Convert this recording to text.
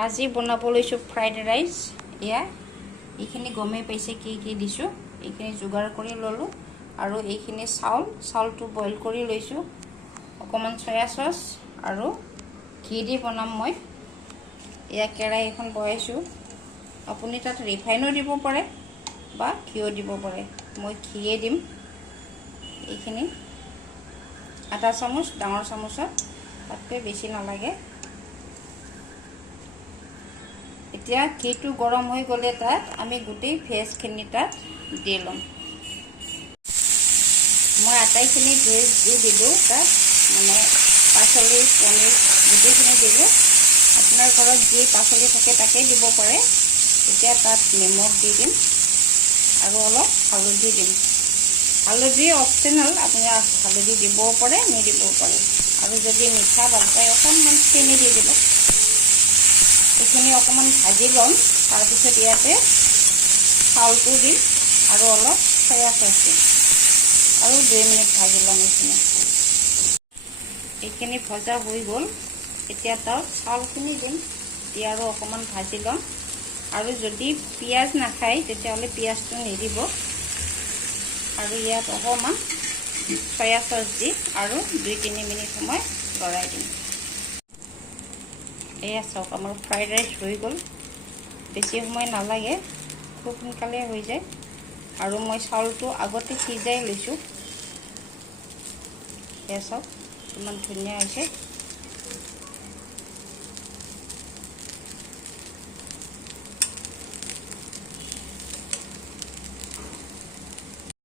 আজি বনাব লৈছোঁ ফ্ৰাইড ৰাইচ। এইখিনি গমেই পাইছে কি দিছোঁ। এইখিনি যোগাৰ কৰি ল'লোঁ আৰু এইখিনি চাউলটো বইল কৰি লৈছোঁ। অকণমান চয়া চচ আৰু ঘি দি বনাম মই। কেৰাহী এখন বহাইছোঁ। আপুনি তাত ৰিফাইনো দিব পাৰে বা ঘিও দিব পাৰে। মই ঘিয়ে দিম। এইখিনি আধা চামুচ, ডাঙৰ চামুচত, তাতকৈ বেছি নালাগে। এতিয়া ঘিটো গৰম হৈ গ'লে তাত আমি গোটেই ভেজখিনি তাত দি ল'ম। মই আটাইখিনি ভেজ দি দিলোঁ তাত, মানে পাচলি, পনীৰ গোটেইখিনি দিলোঁ। আপোনাৰ ঘৰত যি পাচলি থাকে তাকেই দিব পাৰে। এতিয়া তাত নিমখ দি দিম আৰু অলপ হালধি দিম। হালধি অপশ্যনেল, আপুনি হালধি দিবও পাৰে, নিদিবও পাৰে। আৰু যদি মিঠা ভাল পায় অকণমান চেনি দি দিব। এইখিনি অকণমান ভাজি ল'ম। তাৰপিছত ইয়াতে চাউলটো দিম আৰু অলপ চয়া চচ দিম আৰু 2 মিনিট ভাজি ল'ম। এইখিনি ভজা হৈ গ'ল। এতিয়া তাত চাউলখিনি দিম, দি আৰু অকণমান ভাজি ল'ম। আৰু যদি পিঁয়াজ নাখায় তেতিয়াহ'লে পিঁয়াজটো নিদিব। আৰু ইয়াত অকণমান চয়া চচ দি আৰু 2-3 মিনিট সময় লৰাই দিম। চাওক, আমাৰ ফ্ৰাইড ৰাইচ হৈ গ'ল। বেছি সময় নালাগে, খুব সোনকালে হৈ যায়। আৰু মই চাউলটো আগতে সিজাই লৈছোঁ। চাওক ইমান ধুনীয়া হৈছে।